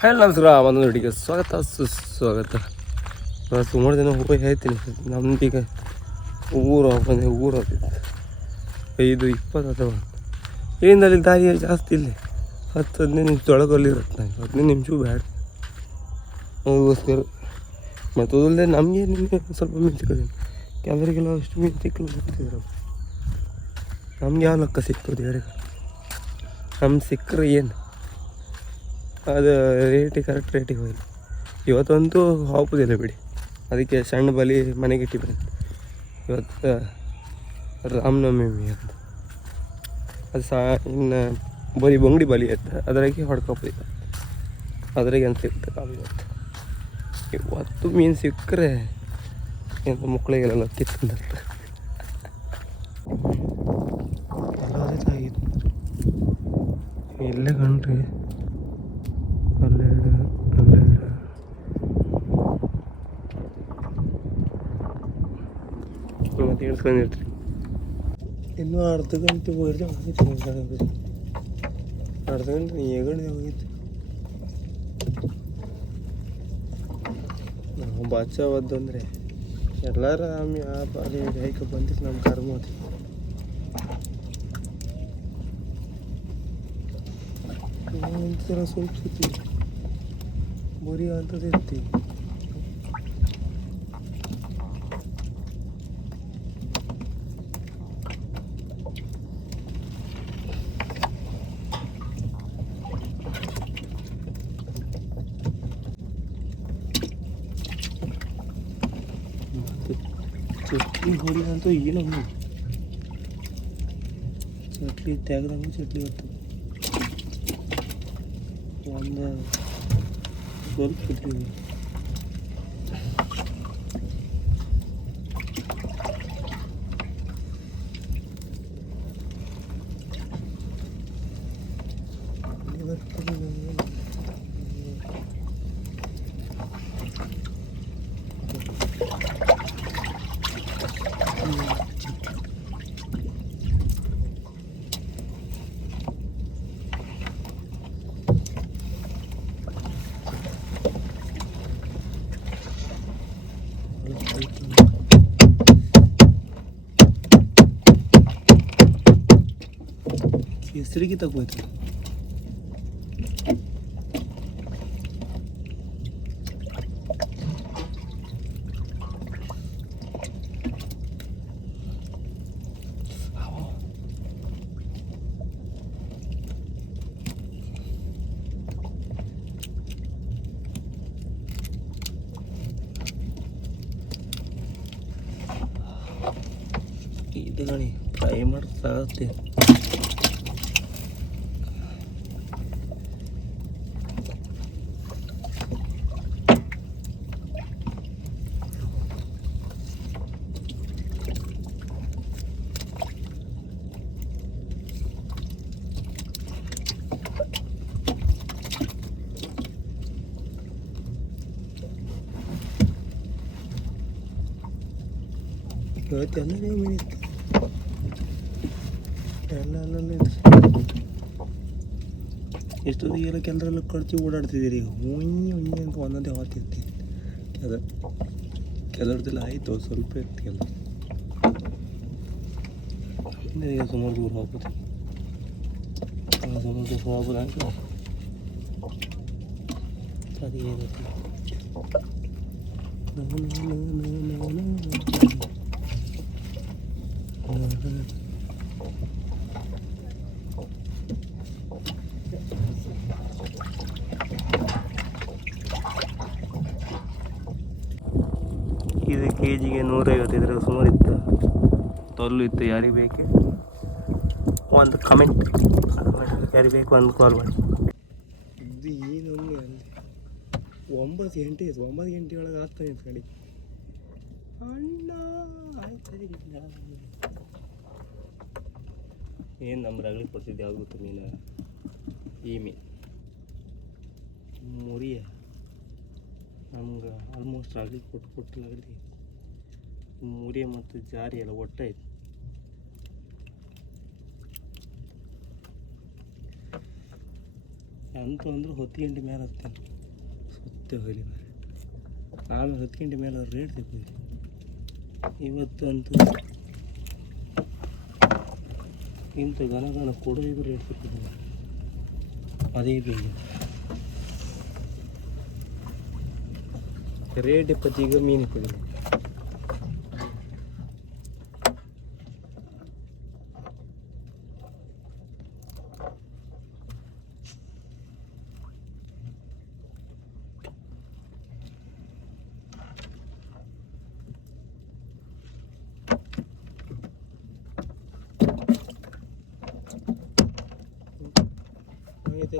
ಹೇಳಿ ನಮಸ್ಕಾರ ಒಂದು ನುಡಿಗೆ ಸ್ವಾಗತ ಸುಸ್ವಾಗತ. ಸುಮಾರು ದಿನ ಹೋಗಿ ಹೇಳ್ತೀನಿ ನಮ್ದೀಗ ಊರು ಬಂದು ಊರು 5:20 ಅಥವಾ ಏನಿಂದ ಅಲ್ಲಿ ದಾರಿ ಜಾಸ್ತಿ ಇಲ್ಲಿ 10-15 ನಿಮಿಷ ಒಳಗಲ್ಲಿರುತ್ತೆ. ನಂಗೆ 15 ನಿಮಿಷವೂ ಬೇಡ ಅದಕ್ಕೋಸ್ಕರ. ಮತ್ತು ಅದಲ್ಲದೆ ನಮಗೆ ನಿಮಗೆ ಸ್ವಲ್ಪ ಮೀನು ಸಿಕ್ಕೋದು, ಕೆಲವರಿಗೆಲ್ಲ ಅಷ್ಟು ಮೀನು ಸಿಕ್ಕಲು ಸಿಗ್ತಿದ್ರು. ನಮ್ಗೆ ಯಾವ ಲೆಕ್ಕ ಸಿಗ್ತದೆ ಯಾರಿಗೆ? ನಮ್ಗೆ ಸಿಕ್ಕರೆ ಏನು ಅದು ಕರೆಕ್ಟ್ ರೇಟಿಗೆ ಹೋಗಿಲ್ಲ. ಇವತ್ತಂತೂ ಹಾಪುದಿಲ್ಲ ಬಿಡಿ, ಅದಕ್ಕೆ ಸಣ್ಣ ಬಲಿ ಮನೆಗೆ ಇಟ್ಟಿದ್ದೀನಿ. ಇವತ್ತು ರಾಮನವಮಿ ಅಂತ ಅದು ಇನ್ನು ಬರೀ ಬಂಗಡಿ ಬಲಿ ಇತ್ತು, ಅದ್ರಾಗೆ ಹೊಡ್ಕೊಬೋದು. ಅದ್ರಾಗೆ ಅಂತ ಸಿಗುತ್ತೆ ಕಾಲು. ಇವತ್ತು ಮೀನು ಸಿಕ್ಕರೆ ಎಂತ ಮಕ್ಕಳಿಗೆಲ್ಲ ಕಿತ್ತಂದಿರ್ತಾರೆ. ಇಲ್ಲೇ ಕಣ್ರಿ ಮತ್ತೆ ಇಳಿಸ್ಕೊಂಡಿರ್ತೀರಿ. ಇನ್ನೂ ಅರ್ಧ ಗಂಟೆ ಹೋಗಿರ್ತೀವಿ ಆಗಿತ್ತು. ಅರ್ಧ ಗಂಟೆ ಏಗಣೆ ಹೋಗಿತ್ತು. ನಾವು ಬಾಚವದ್ದು ಅಂದರೆ ಎಲ್ಲರೂ ಆಮಿ ಆ ಬಾರಿ ಹೈಕ ಬಂದಿತ್ತು ನಮ್ಮ ಕರ್ಮ. ಒಂಥರ ಸ್ವಲ್ಪ ಸಿಗ್ತೀವಿ ಬರೀ ಅಂಥದ್ದು ಇರ್ತೀವಿ. ಚಟ್ಲಿ ಹೊಡಿ ಅಂತೂ ಏನಮ್ಮ ಚಟ್ಲಿ ತೆಗ್ದಂಗೆ ಚಟ್ಲಿ ಬರ್ತದೆ. ಒಂದು ಸ್ವಲ್ಪ ಚಟ್ಲಿ ಕೇಸರಿಗೆ ತಗೋಯ್ತು. ಇದು ಗಣಿ ಫ್ರೈ ಮಾಡಿ ಸಾಗುತ್ತೆ. ಇವತ್ತು ಎಲ್ಲನೇ ಮೀನಿತ್ತು, ಎಲ್ಲ ಎಷ್ಟೊತ್ತಿಗೆಲ್ಲ ಕೆಲವರೆಲ್ಲ ಖರ್ಚು ಓಡಾಡ್ತಿದ್ದೀರಿ. ಹುಯ್ಯಿ ಅಂತ ಒಂದೊಂದೇ ಹೊತ್ತಿರ್ತಿ. ಕೆಲವ್ರದ್ದೆಲ್ಲ ಆಯಿತು, ಸ್ವಲ್ಪ ಇತ್ತು ಕೆಲವು. ಈಗ ಸುಮಾರು ದೂರ ಹೋಗ್ಬೋದು, ಸುಮಾರು ದೂರ ಹೋಗ್ಬೋದು ಅಂತ ಅದು ಏನಿತ್ತು. ಇದು ಕೆಜಿಗೆ 150 ಸುಮಾರು ಇತ್ತು. ತೊಲ್ಲು ಇತ್ತು. ಯಾರಿಗೆ ಬೇಕು ಒಂದು ಕಮೆಂಟ್, ಯಾರಿಗೆ ಬೇಕು ಒಂದು ಕಾಲ್ ಮಾಡಿ. ಇದು ಏನು ಅಲ್ಲಿ 9 ಗಂಟೆ 9 ಗಂಟೆ ಒಳಗೆ ಆಗ್ತಾನೆ ಅಂತ ಕಡೆ ಅಣ್ಣ ಆಯ್ತು. ಏನು ನಮ್ಮ ರಗಳಿ ಕೊಡ್ತಿದ್ದೆ ಯಾವ್ದು ಗೊತ್ತು ಮೀನು? ಈ ಮೀನು ಮುರಿಯ ನಮ್ಗೆ ಆಲ್ಮೋಸ್ಟ್ ರಗಳಿ ಕೊಟ್ಟಿಲ್ಲ. ಮುರಿಯ ಮತ್ತು ಜಾರಿ ಎಲ್ಲ ಒಟ್ಟಾಯ್ತು. ಅಂತೂ ಅಂದ್ರೆ 10 ಗಂಟೆ ಮೇಲೆ ಹತ್ತೇನೆ ಸುತ್ತ ಹೋಲಿ ಮಾರೆ. ಆಮೇಲೆ 10 ಗಂಟೆ ಮೇಲೆ ಅವ್ರು ರೇಟ್ ಸಿಗ್ತದೆ. ಇವತ್ತು ಅಂತೂ ಇಂಥ ಘನ ಕೊಡೋದು ರೇಟ್ ಸಿಗ್ತದೆ. ಅದೇ ಬೇಗ ರೇಟ್ 20, ಈಗ ಮೀನು 20.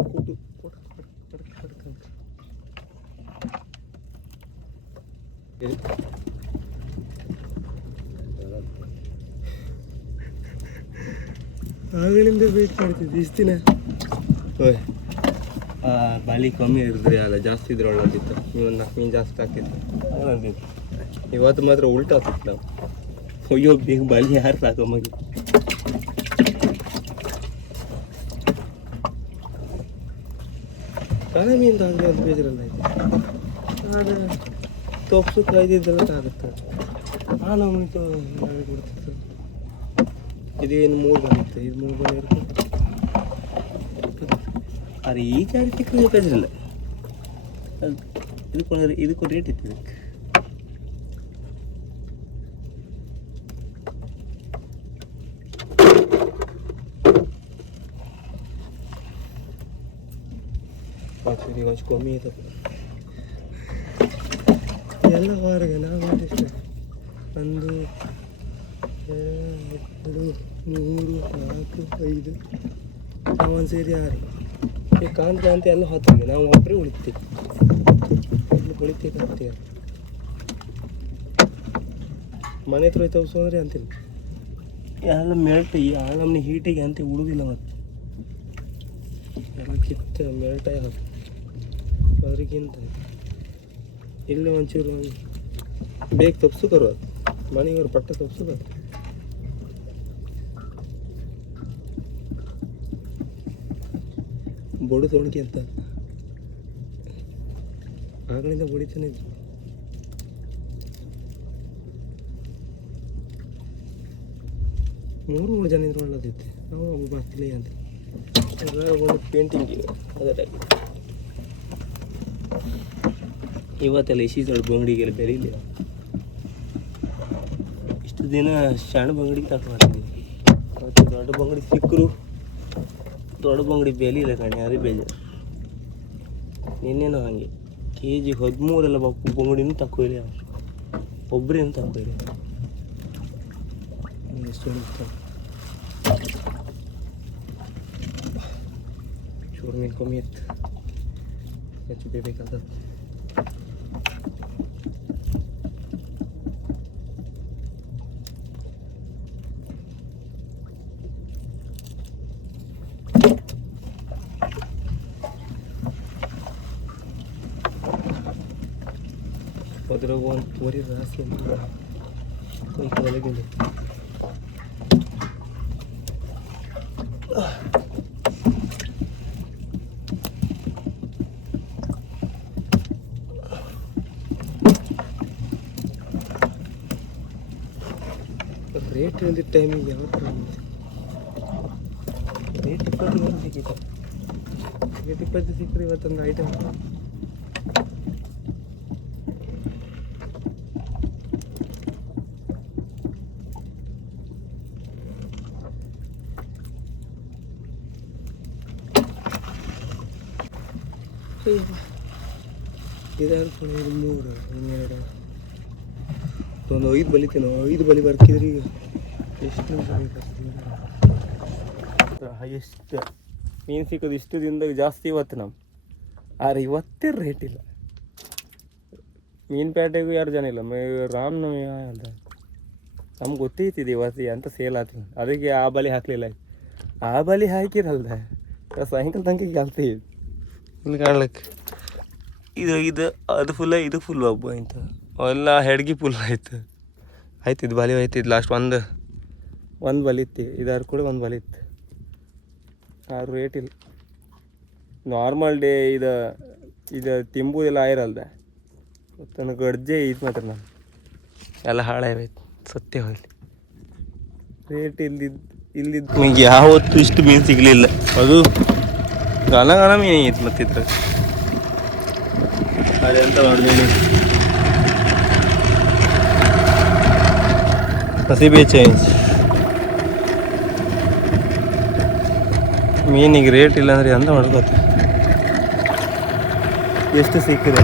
ಕೂಟು ಆಗಲಿಂದ ವೇಟ್ ಮಾಡ್ತಿದ್ದೆ ಇಷ್ಟು ದಿನ. ಓಯ್ ಬಾಳಿ ಕಮ್ಮಿ ಇರಿದ್ರಿ ಅಲ್ಲ, ಜಾಸ್ತಿ ಇದ್ರೆ ಒಳ್ಳೇದಿತ್ತು. ನೀವೊಂದು 4 ಮೀನು ಜಾಸ್ತಿ ಆಗ್ತಿತ್ತು ಅಂತಿತ್ತು. ಇವತ್ತು ಮಾತ್ರ ಉಲ್ಟಾ ಆಗ್ತಿತ್ತು ನಾವು. ಅಯ್ಯೋ ಬೇಗ ಬಾಳಿ ಯಾರು ಸಾಕಮ್ಮಗೆ. ಕಾಣ ಮೀನು ಅಂದರೆ ಅದು ಬೇಜಾರಲ್ಲ ಆಯ್ತು. ಆಗ ತೊಪ್ಸು ಕಾಯ್ದಿದ್ದೆಲ್ಲ ಆಗುತ್ತೆ. ಆ ನಮ್ಮಿತ್ತು ಬಿಡ್ತಿತ್ತು. ಇದೇನು 3 ಬಂದಿತ್ತು, ಇದು 3 ಬಂದಿರುತ್ತೆ. ಅರೆ ಈ ಜಾರಿ ಸಿಕ್ಕರೆ ಬೇಜಾರಿಲ್ಲ. ಇದಕ್ಕೂ ರೇಟ್ ಇತ್ತು. ಇದಕ್ಕೆ ಕೊಂಚ ಕಮ್ಮಿ ಐತಪ್ಪ ಎಲ್ಲ ಹೊರಗೆ. ನಾವು ಮಾಡಿಷ್ಟ 1, 2, 3, 4, 5 ನಾವೊಂದು ಸೇರಿ 6. ಈ ಕಾಂತಿ ಎಲ್ಲ ಹೊತ್ತಿಗೆ ನಾವು ಒಬ್ಬರೇ ಉಳಿತೀವಿ. ಉಳಿತೀವಿ ಮನೆ ಹತ್ರ ತೋರಿಸು ಅಂದರೆ ಅಂತೀನಿ ಎಲ್ಲ ಮೆಲ್ಟ್. ಈ ನಮ್ಮನೆ ಹೀಟಿಗೆ ಅಂತ ಉಳಿದಿಲ್ಲ. ಮತ್ತು ಎಲ್ಲ ಕಿತ್ತ ಮೆಲ್ಟಾಗಿ ಹಾಕಿ ಅದಕ್ಕಿಂತ ಇಲ್ಲೇ ಒಂಚೂರು ಬೇಗ ತಪ್ಸು ಬರೋದು. ಮನೆಯವ್ರು ಪಟ್ಟ ತಪ್ಸು ಬರೋದು. ಬೊಡು ತೊಣಕಿ ಅಂತ ಆಗಳಿಂದ ಬಡಿತಾನೆ ಇದ್ರು. ಮೂರು ಜನ ಇದ್ರು ಒಳ್ಳದಿತ್ತೆ. ನಾವು ಒಬ್ಬ ಬರ್ತೀನಿ ಅಂತ ಒಂದು ಪೇಂಟಿಂಗ್ ಅದರಾಗಿ. ಇವತ್ತೆಲ್ಲ ಇಶಿ ದೊಡ್ಡ ಬಂಗಡಿಗೆಲ್ಲ ಬೆಲೆ ಇಲ್ಲ. ಇಷ್ಟು ದಿನ ಸಣ್ಣ ಬಂಗಡಿಗೆ ತಗೊಂಡಿದ್ದೀವಿ. ಮತ್ತು ದೊಡ್ಡ ಬಂಗಡಿ ಸಿಕ್ಕರು ದೊಡ್ಡ ಬಂಗಡಿ ಬೆಲೆ ಇಲ್ಲ ಕಣೆ. ಅದೇ ಬೇಜಾರು. ನಿನ್ನೇನೋ ಹಾಗೆ KG 13 ಬಂಗಡಿನೂ ತಕ್ಕೋಯಿಲ್ಲ. ಒಬ್ಬರೇನು ತಕ್ಕೋಯಿಲ್ಲ. ಎಷ್ಟು ಚೂರು ಮೀನು ಕಮ್ಮಿ ಇತ್ತು. ಹೆಚ್ಚು ಬೇಕಾದ ಅದ್ರಾಗ ಒಂದು ತೋರಿ ರಾಸಿ ಅಂತ ಕೈ ಕೆಳಗಿಂದ ರೇಟ್ ಹೇಳಿದ ಟೈಮಿಗೆ ಯಾವ ಥರ ರೇಟ್ 20 ಸಿಕ್ಕಿತ್ತು. ರೇಟ್ 20 ಸಿಕ್ಕರೆ ಇವತ್ತೊಂದು ಐಟಮ್ ಇದಾರು 3, 2, ಒಂದು 5 ಬಲಿತೇನೋ. 5 ಬಲಿ ಬರ್ತಿದ್ರಿ ಈಗ ಎಷ್ಟು ಎಷ್ಟು ಮೀನು ಸಿಕ್ಕೋದು ಇಷ್ಟು ದಿನದಾಗ ಜಾಸ್ತಿ ಇವತ್ತು ನಮ್ಮ. ಆದ್ರೆ ಇವತ್ತೇ ರೇಟ್ ಇಲ್ಲ. ಮೀನು ಪೇಟೆಗೂ ಯಾರು ಜನ ಇಲ್ಲ. ರಾಮನವಮಿ ಅಂತ ನಮ್ಗೆ ಗೊತ್ತೈತಿದೆ ಇವತ್ತು ಅಂತ ಸೇಲ್ ಆಗ್ತದೆ. ಅದಕ್ಕೆ ಆ ಬಲಿ ಹಾಕಲಿಲ್ಲ. ಆ ಬಲಿ ಹಾಕಿರಲ್ದ ಸಾಯಂಕಾಲ ತನಕ ಕಲ್ತೀವಿ ಇಲ್ಲಿ ಕಾಣ್ಲಿಕ್ಕೆ. ಇದು ಅದು ಫುಲ್ಲ ಇದು ಫುಲ್ ಒಬ್ಬ ಅಂತ ಅವೆಲ್ಲ ಹೆಡ್ಗಿ ಫುಲ್ ಆಯ್ತು. ಇದು ಬಲಿ ಆಯ್ತಿದ್ದು ಲಾಸ್ಟ್ ಒಂದು ಬಲಿ ಇತ್ತು. ಇದಾರು ಕೂಡ ಒಂದು ಬಲಿ ಇತ್ತು. ಆ ರೇಟ್ ಇಲ್ಲ. ನಾರ್ಮಲ್ ಡೇ ಇದು ತಿಂಬುದೆಲ್ಲ ಆಯಿರಲ್ದ ತನಗೆ ಗಡ್ಜೆ ಇದು ಮಾತ್ರ ನಾನು ಎಲ್ಲ ಹಾಳಾಯ್ತು ಸತ್ಯ ಹೋಗ್ಲಿ. ರೇಟ್ ಇಲ್ಲಿದ್ದು ನಿಮಗೆ ಯಾವತ್ತೂ ಇಷ್ಟು ಮೀನು ಸಿಗಲಿಲ್ಲ. ಅದು ಘನ ಮೀನು ಐತೆ ಮತ್ತಿದ್ರ ಅದೆಂತ ಮಾಡಿದೆ ನಸೀಬೆ ಚೇಂಜ್. ಮೀನಿಗೆ ರೇಟ್ ಇಲ್ಲ ಅಂದರೆ ಎಂತ ಮಾಡ್ಕೋತ. ಎಷ್ಟು ಸಿಕ್ಕಿದೆ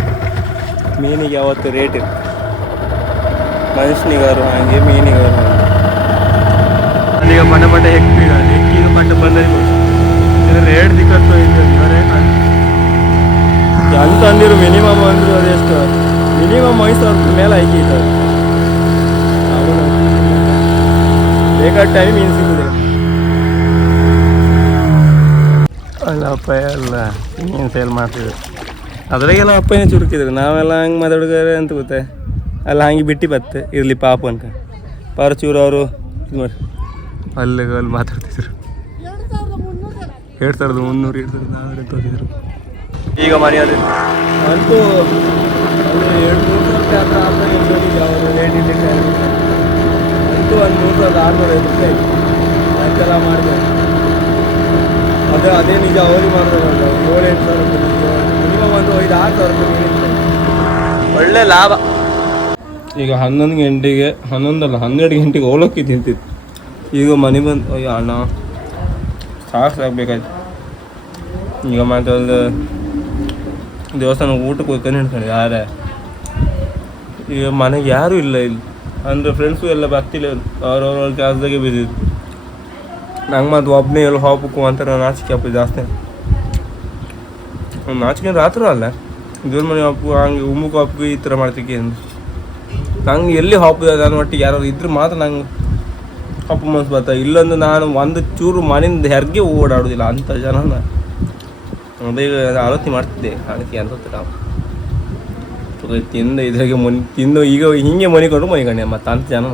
ಮೀನಿಗೆ ಯಾವತ್ತು ರೇಟ್ ಇಲ್ಲ. ಮನುಷ್ಯನಿಗಾರು ಹಾಗೆ ಮೀನಿಗಾರು ಹಾಗೆ. ಅಲ್ಲಿಗ ಪಟ ಹೆಕ್ಕಿಗೆ ಪಟ್ಟ ಬಂದ ರೇಟ್ ದಿಕ್ಕತ್ತು ಇವರೇ ಅಂತ ಅಂದಿರು. ಮಿನಿಮಮ್ ಅಂದರು ಅದೆಷ್ಟು ಮಿನಿಮಮ್ 5,000 ಮೇಲೆ ಐಕಿತ್ತು. ಅವನು ಬೇಕಾದ ಟೈಮ್ ಮೀನು ಸಿಗುದೆ ಅಲ್ಲಪ್ಪ ಎಲ್ಲ ಮೀನು ಸೇಲ್ ಮಾಡ್ತಿದ್ರು. ಅದ್ರಾಗೆಲ್ಲ ಅಪ್ಪನೇ ಚುರುಕಿದ್ರು. ನಾವೆಲ್ಲ ಹಂಗೆ ಮಾತಾಡ್ಗಾರೆ ಅಂತ ಗೊತ್ತೆ ಅಲ್ಲ ಹಂಗೆ ಬಿಟ್ಟು ಬತ್ತೆ ಇರಲಿ ಪಾಪ ಅಂತ ಪರಚೂರು ಅವರು ಇದು ಮಾಡಿ ಅಲ್ಲಿ ಮಾತಾಡ್ತಿದ್ರು. 2,300 2,400 ತೋರಿದ್ರು. ಈಗ ಮನೆಯಲ್ಲಿ ಅಂತೂ ಅಲ್ಲಿ 2,000-3,000 ರೂಪಾಯಿ ಅವರು ರೇಟ್ ಇಟ್ಟಿದ್ದೆ ಅಂತೂ ಒಂದು 3,650 ರೂಪಾಯಿ ಅಂತೆಲ್ಲ ಮಾಡ್ತಾರೆ. ಅದೇ ನಿಜ ಅವ್ರಿಗೆ ಮಾಡಿದ್ರಲ್ಲ 7-8 ಸಾವಿರ ರೂಪಾಯಿ ಮಿನಿಮಮ್ ಒಂದು 5-6 ಸಾವಿರ ರೂಪಾಯಿ ಒಳ್ಳೆ ಲಾಭ. ಈಗ 11 ಗಂಟೆಗೆ 12 ಗಂಟೆಗೆ ಅವಲಕ್ಕಿ ತಿಂತಿತ್ತು. ಈಗ ಮನೆ ಬಂದು ಅಯ್ಯೋ ಅಣ್ಣ ಸಾಕಾಯ್ತು. ಈಗ ಮತ್ತೆ ಒಂದು ದೇವಸ್ಥಾನ ಊಟಕ್ಕೆ ಹೋಗ್ಕೊಂಡು ಹಿಡ್ಕೊಂಡು ಯಾರೇ ಈಗ ಮನೆಗೆ ಯಾರೂ ಇಲ್ಲ ಇಲ್ಲಿ ಅಂದರೆ ಫ್ರೆಂಡ್ಸು ಎಲ್ಲ ಬರ್ತಿಲ್ಲ. ಅವ್ರವ್ರ ಕೆಲಸದಾಗೆ ಬಿದ್ದಿದ್ದು. ನಂಗೆ ಮತ್ತು ಒಬ್ಬನೇ ಎಲ್ಲ ಹೋಗ್ಬೇಕು ಅಂತ ನಾನು ನಾಚಿಕೆ ಹಬ್ಬ ಜಾಸ್ತಿ ನಾಚಿಕೆ ರಾತ್ರಿ ಅಲ್ಲ ದೇವ್ರ ಮನೆ ಹಬ್ಬ ಹಂಗೆ ಉಮ್ಮುಖ ಹಬ್ಬ ಈ ಥರ ಮಾಡ್ತಿಕ್ಕೆ ನಂಗೆ ಎಲ್ಲಿ ಹಬ್ಬದ ನನ್ನ ಒಟ್ಟಿಗೆ ಯಾರು ಇದ್ರೆ ಮಾತ್ರ ನಂಗೆ ಹಬ್ಬ ಮನ್ಸು ಬರ್ತಾ. ಇಲ್ಲೊಂದು ನಾನು ಒಂದು ಚೂರು ಮನೆಯಿಂದ ಹೆರಿಗೆ ಓಡಾಡೋದಿಲ್ಲ ಅಂಥ ಜನ ಬೇಗ ಆಲೋಚನೆ ಮಾಡ್ತಿದ್ದೆ. ಅದಕ್ಕೆ ಅಂತ ನಾವು ತಿಂದು ಇದ್ರಾಗೆ ತಿಂದು ಈಗ ಹಿಂಗೆ ಮನಿಕೊಂಡು ಮತ್ತು ಅಂಥ ಜನ